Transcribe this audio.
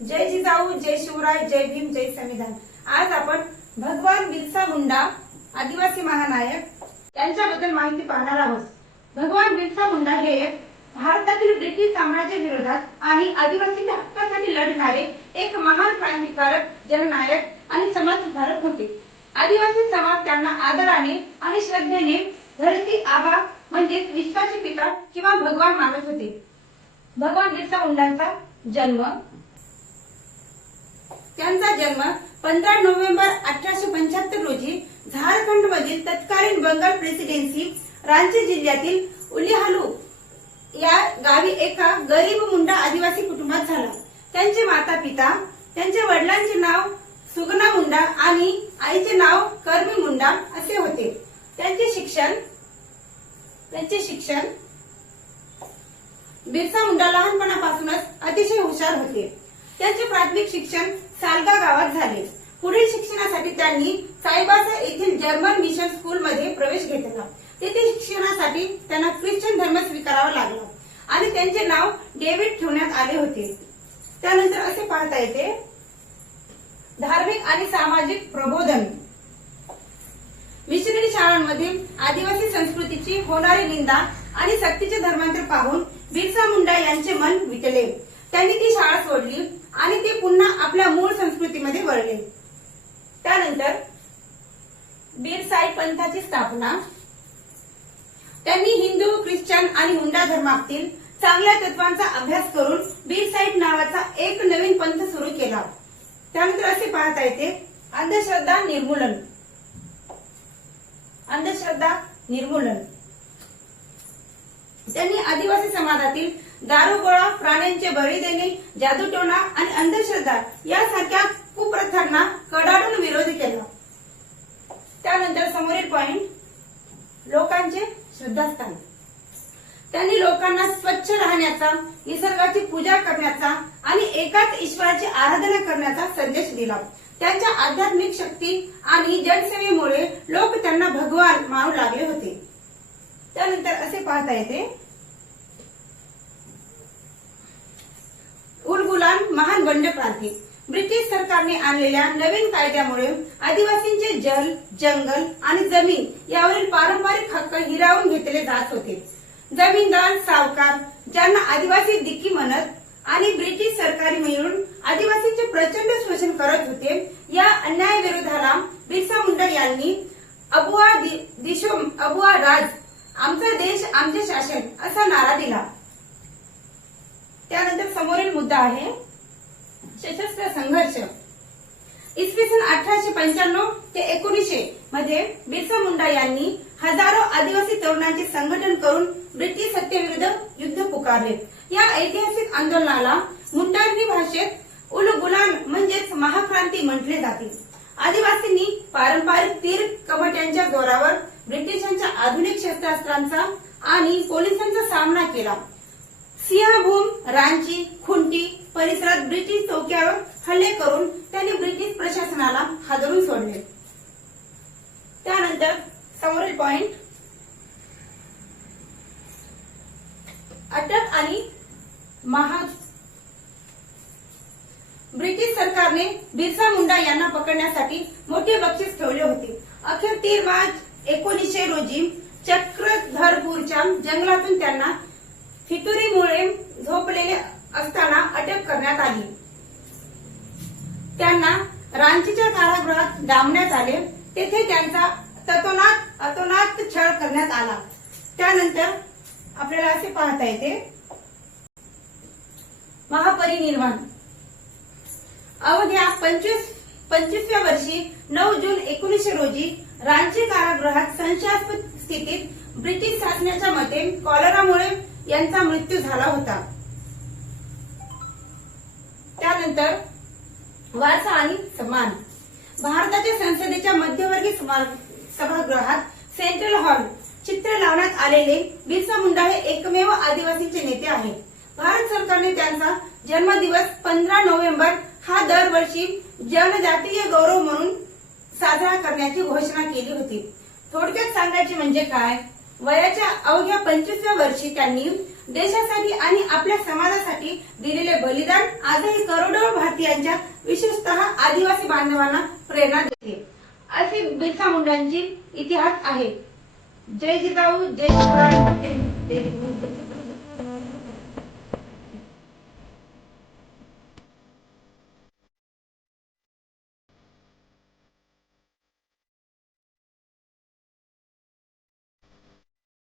जय जिजाऊ, जय शिवराय, जय भीम, जय संविधान। आज आपण भगवान बिरसा मुंडा आदिवासी महानायक यांच्याबद्दल माहिती पाहणार आहोत। भगवान बिरसा मुंडा हे भारतातील ब्रिटिश साम्राज्य विरोधात आणि आदिवासी हक्कासाठी लढणारे एक महान क्रांतिकारक, जननायक आणि समाजसुधारक होते। आदिवासी समाज त्यांना आदराने आणि श्रद्धेने धरती आबा म्हणजे विश्वाचे पिता किंवा भगवान मानत होते। भगवान बिरसा मुंडांचा जन्म, त्यांचा जन्म 15 नोव्हेंबर 1875 रोजी झारखंड मधील तत्कालीन बंगाल प्रेसिडेन्सी रांची जिल्ह्यातील उलिहालू या गावी एका गरीब मुंडा आदिवासी कुटुंबात झाला। त्यांचे माता पिता, त्यांच्या वडिलांचे नाव सुगना मुंडा आणि आईचे नाव कर्मी मुंडा असे होते। त्यांचे शिक्षण बिरसा मुंडा लहानपणापासूनच अतिशय हुशार होते। त्यांचे प्राथमिक शिक्षण सालगा गावात झाले। पुढील शिक्षणासाठी त्यांनी साईबासा येथील जर्मन मिशन स्कूल मध्ये प्रवेश घेतला। तेथे शिक्षणासाठी त्यांना ख्रिश्चन धर्म स्वीकारावा लागला आणि त्यांचे नाव डेव्हिड ठेवण्यात आले होते। त्यानंतर असे पाहता येते, धार्मिक आणि सामाजिक प्रबोधन। मिशनरी शाळांमध्ये आदिवासी संस्कृतीची होणारी निंदा आणि सक्तीचे धर्मांतर पाहून बिरसा मुंडा यांचे मन विटले। त्यांनी ती शाळा सोडली आणि ते पुन्हा आपल्या मूळ संस्कृतीमध्ये वळले। त्यानंतर बीरसाई पंथाची स्थापना। त्यांनी हिंदू, ख्रिश्चन आणि मुंडा धर्मातील चांगल्या तत्वांचा अभ्यास करून बीरसाईट नावाचा एक नवीन पंथ सुरू केला। त्यानंतर असे पाहता येते, अंधश्रद्धा निर्मूलन। त्यांनी आदिवासी समाजातील दारुगोळा, प्राण्यांचे बळी देणे, जादूटोणा आणि अंधश्रद्धा यासारख्या कुप्रथांना कडाडून विरोध केला। त्यानंतर समोरील पॉइंट, लोकांचे श्रद्धास्थान। त्यांनी लोकांना स्वच्छ राहण्याचा, निसर्गाची पूजा करण्याचा आणि एकाच ईश्वराची आराधना करण्याचा संदेश दिला। त्यांच्या आध्यात्मिक शक्ती आणि जनसेवेमुळे लोक त्यांना भगवान मानू लागले होते। त्यानंतर असे पाहता येते, उलगुलान महान बंड क्रांती। ब्रिटिश सरकारने आणलेल्या नवीन कायद्यामुळे आदिवासींचे जल, जंगल आणि जमीन यावरील पारंपरिक हक्क हिरावून घेतले जात होते। जमीनदार, सावकार ज्यांना आदिवासी दिक्की म्हणत आणि ब्रिटिश सरकारी मिळून आदिवासींचे प्रचंड शोषण करत होते। या अन्यायाविरोधाला बिरसा मुंडा यांनी अबुआ राज, आमचा देश आमचे शासन असा नारा दिला। त्यानंतर समोरील मुद्दा आहे, सशस्त्र संघर्ष। इसवी सन 1895 ते 1900 मध्ये बिरसा मुंडा यांनी हजारो आदिवासी तरुणांचे संघटन करून ब्रिटिश सत्तेविरुद्ध युद्ध पुकारले। या ऐतिहासिक आंदोलनाला मुंडांनी भाषेत उलगुलान म्हणजेच महाक्रांती म्हटले जाते। आदिवासींनी पारंपरिक तीर कमट्यांच्या जोरावर ब्रिटिशांच्या आधुनिक शस्त्रास्त्रांचा आणि पोलिसांचा सामना केला। सिंहभूम, रांची, खुंटी परिसरात ब्रिटिश चौक्यावर हल्ले करून त्यांनी ब्रिटिश प्रशासनाला हादरून सोडले। त्यानंतर समोरील पॉइंट, अटक आणि ब्रिटिश सरकारने बिरसा मुंडा यांना पकडण्यासाठी मोठे बक्षीस ठेवले होते। अखेर 13 मार्च 1900 रोजी चक्रधरपूरच्या जंगलातून त्यांना फितुरीमुळे झोपलेले असताना अटक करण्यात आली। त्यांना रांचीच्या कारागृहात डांबण्यात आले। तेथे त्यांचा अतोनात छळ करण्यात आला। त्यानंतर आपल्याला असे पाहता येते, महापरिनिर्वाण। अवघ्या 25व्या वर्षी 9 जून 1900 रोजी रांची कारागृहात संशयास्पद स्थितीत ब्रिटिश शासनाच्या मते कॉलरामुळे यांचा मृत्यू झाला होता। त्यानंतर वारसा आणि सन्मान। भारताच्या संसदेच्या मध्यवर्गीय सभागृहात सेंट्रल हॉल चित्र लावण्यात आलेले बिरसा मुंडा हे एकमेव आदिवासींचे नेते आहेत। भारत सरकारने त्यांचा जन्मदिवस 15 नोव्हेंबर हा दरवर्षी जनजातीय गौरव म्हणून साजरा करण्याची घोषणा केली होती। थोडक्यात सांगायचे म्हणजे काय, वयाच्या अवघ्या 25व्या वर्षी त्यांनी देशासाठी आणि आपल्या समाजासाठी दिलेले बलिदान आजही करोडो भारतीय भारतीयांच्या विशेषतः आदिवासी बांधवांना प्रेरणा देते असे बिरसा मुंडांची इतिहास आहे. जय जिजाऊ, जय शिवराय, जय